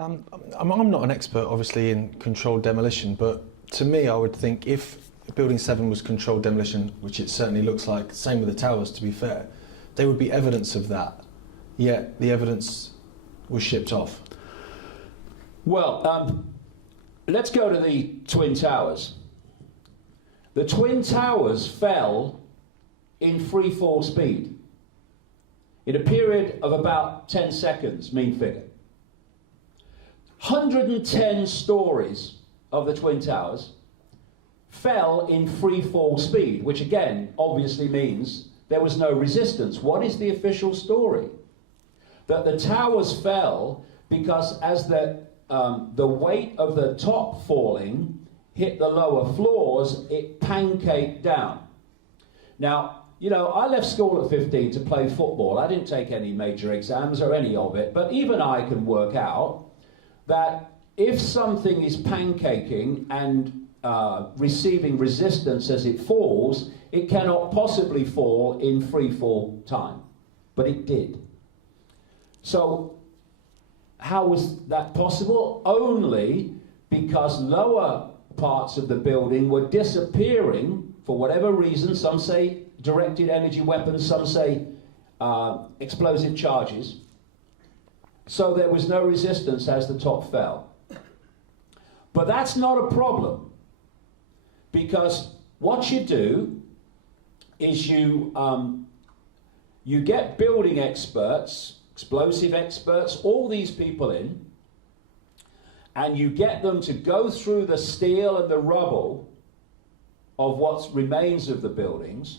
I'm not an expert, obviously, in controlled demolition, but to me, I would think if Building 7 was controlled demolition, which it certainly looks like, same with the towers, to be fair, there would be evidence of that, yet the evidence was shipped off. Well, let's go to the Twin Towers. The Twin Towers fell in free fall speed in a period of about 10 seconds, mean figure. 110 stories of the Twin Towers fell in free fall speed, which again obviously means there was no resistance. What is the official story? That the towers fell because as the weight of the top falling hit the lower floors, it pancaked down. Now, you know, I left school at 15 to play football. I didn't take any major exams or any of it, but even I can work out that if something is pancaking and receiving resistance as it falls, it cannot possibly fall in free fall time. But it did. So how was that possible? Only because lower parts of the building were disappearing for whatever reason. Some say directed energy weapons, some say explosive charges. So there was no resistance as the top fell. But that's not a problem, because what you do is you get building experts, explosive experts, all these people in, and you get them to go through the steel and the rubble of what remains of the buildings,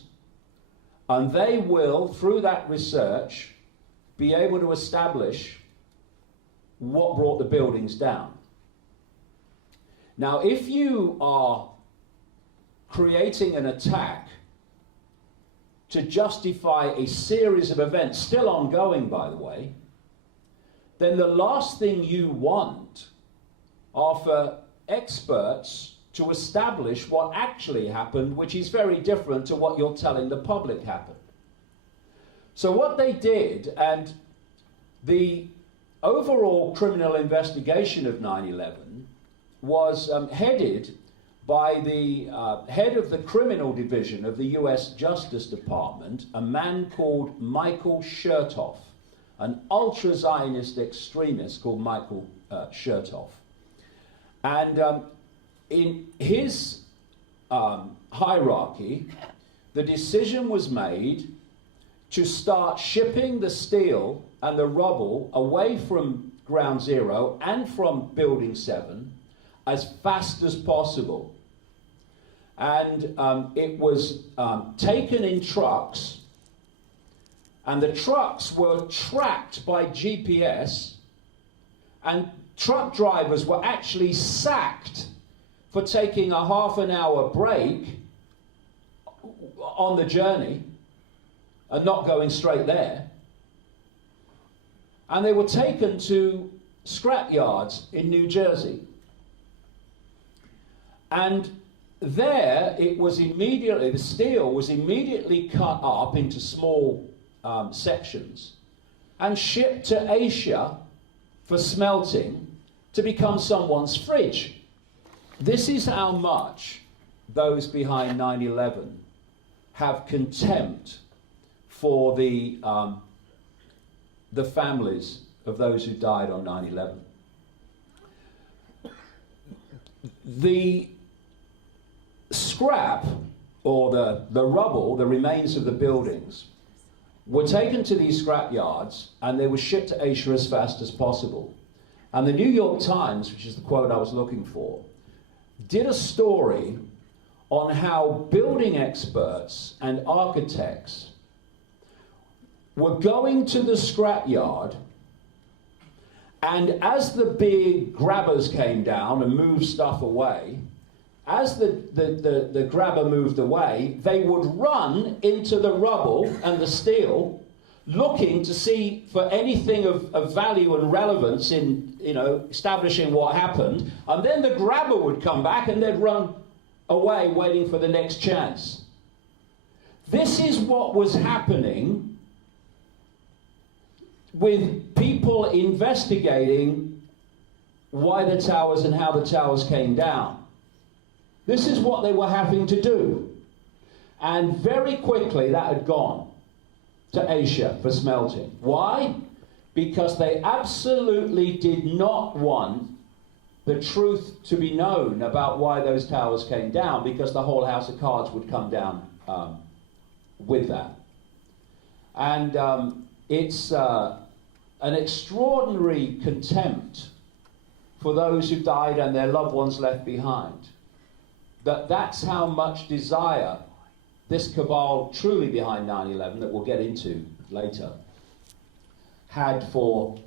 and they will, through that research, be able to establish what brought the buildings down. Now, if you are creating an attack to justify a series of events, still ongoing by the way, then the last thing you want are for experts to establish what actually happened, which is very different to what you're telling the public happened. So what they did, and the overall criminal investigation of 9/11 was headed by the head of the criminal division of the US Justice Department, a man called Michael Chertoff, an ultra-Zionist extremist called Michael Chertoff. And in his hierarchy, the decision was made to start shipping the steel and the rubble away from Ground Zero and from Building 7 as fast as possible. And it was taken in trucks, and the trucks were tracked by GPS, and truck drivers were actually sacked for taking a half-an-hour break on the journey and not going straight there. And they were taken to scrap yards in New Jersey. And there it was immediately, the steel was immediately cut up into small sections and shipped to Asia for smelting to become someone's fridge. This is how much those behind 9/11 have contempt for the families of those who died on 9/11. The scrap, or the rubble, the remains of the buildings, were taken to these scrap yards and they were shipped to Asia as fast as possible. And the New York Times, which is the quote I was looking for, did a story on how building experts and architects were going to the scrap yard, and as the big grabbers came down and moved stuff away, as the grabber moved away, they would run into the rubble and the steel, looking to see for anything of value and relevance in, you know, establishing what happened, and then the grabber would come back and they'd run away waiting for the next chance. This is what was happening with people investigating why the towers and how the towers came down. This is what they were having to do. And very quickly that had gone to Asia for smelting. Why? Because they absolutely did not want the truth to be known about why those towers came down, because the whole house of cards would come down with that. And it's an extraordinary contempt for those who died and their loved ones left behind. That's how much desire this cabal truly behind 9/11, that we'll get into later, had for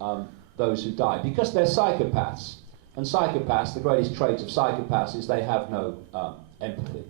those who died. Because they're psychopaths. And psychopaths, the greatest trait of psychopaths is they have no empathy.